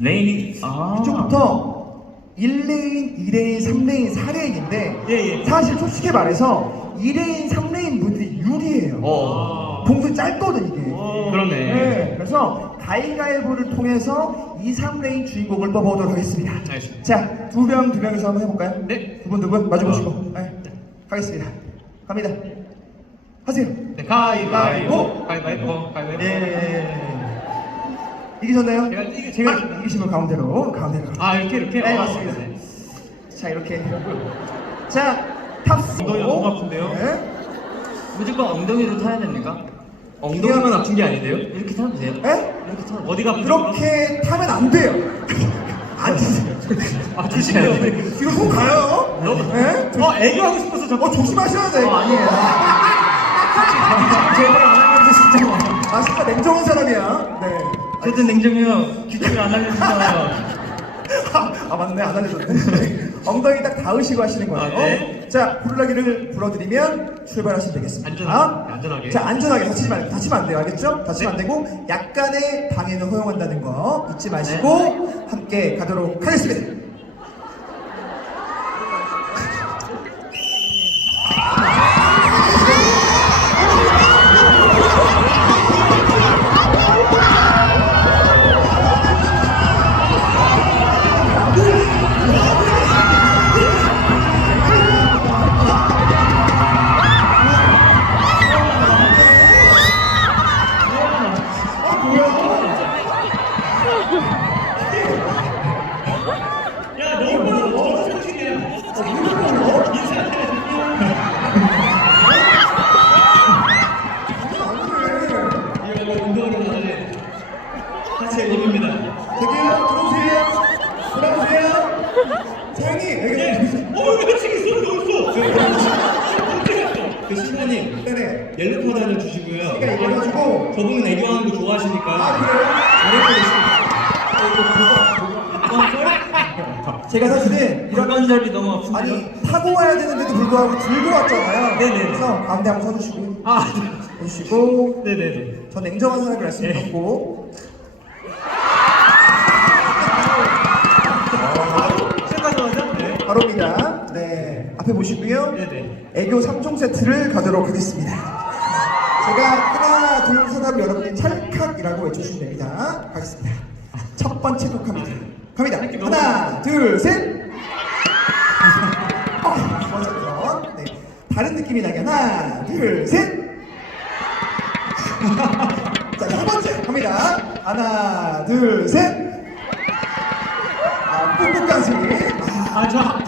레인이 아 이쪽부터 1레인, 2레인, 3레인, 4레인인데 예, 예. 사실 솔직히 말해서 2레인, 3레인 분들이 유리해요. 어 봉수 짧거든 이게. 그러네. 네, 그래서 가위가위보를 통해서 2, 3레인 주인공을 뽑아보도록 하겠습니다. 알겠습니다. 자, 두 명, 두 명에서 한번 해볼까요? 네. 두 분, 두 분, 마주 보시고. 어. 네. 가겠습니다. 갑니다. 하세요. 네, 가위바위보 가위바위보 가위바위보 예. 이기셨나요? 제가 이기- 제가 아, 이기시면 가운데로, 가운데로. 아 이렇게 이렇게 네, 어, 맞습니다. 네. 자, 이렇게. 자, 탑스. 엉덩이가 너무 아픈데요? 네. 무조건 엉덩이로 타야 됩니까? 엉덩이만 아픈 게 아닌데요? 이렇게 타면 돼요? 네? 이렇게 타면 어디가 아프죠? 이렇게 타면 안 돼요. 앉으세요. 아 조심해요. 뒤로 손 가요. 네? 어 애교 하고 싶어서 저 어, 조심하셔야 돼요. 어, 아니에요. 제대로 안 하면 진짜. 아, 진짜 냉정한 사람이야. 네. 저도 냉정해요. 규칙을 안 알려주잖아요. 아, 맞네. 안 알려줬네. 네. 엉덩이 딱 닿으시고 하시는 거예요. 아, 네. 자, 부르라기를 불어드리면 출발하시면 되겠습니다. 안전하게, 안전하게. 자, 안전하게. 다치지 말고. 다치면 안 돼요. 알겠죠? 다치면 안 되고, 약간의 방해는 허용한다는 거 잊지 마시고, 함께 가도록 하겠습니다. 옐로 카드 하나 주시고요. 제가 얘기해가지고. 저분은 애교하는 거 좋아하시니까 아, 그래요? 제가 사실은 이런 골반절이 너무 아픈데요? 아니 타고 와야 되는데도 불구하고 들고 왔잖아요. 네네. 그래서 가운데 한번 서주시고 아 보시고 네 네네. 전 냉정한 사람을 시작하자마자 네. 바로입니다. 네 앞에 보시고요. 네네. 애교 3종 세트를 가도록 하겠습니다. 제가 하나 둘셋 하면 여러분이 찰칵이라고 외쳐주시면 됩니다. 가겠습니다. 첫 번째 곡 갑니다. 갑니다. 하나 둘 셋. 곡. 네. 다른 느낌이 나게 하나 둘 셋. 자, 세 번째 갑니다. 하나, 둘, 셋. 아, 꾹꾹 간식. 아, 아저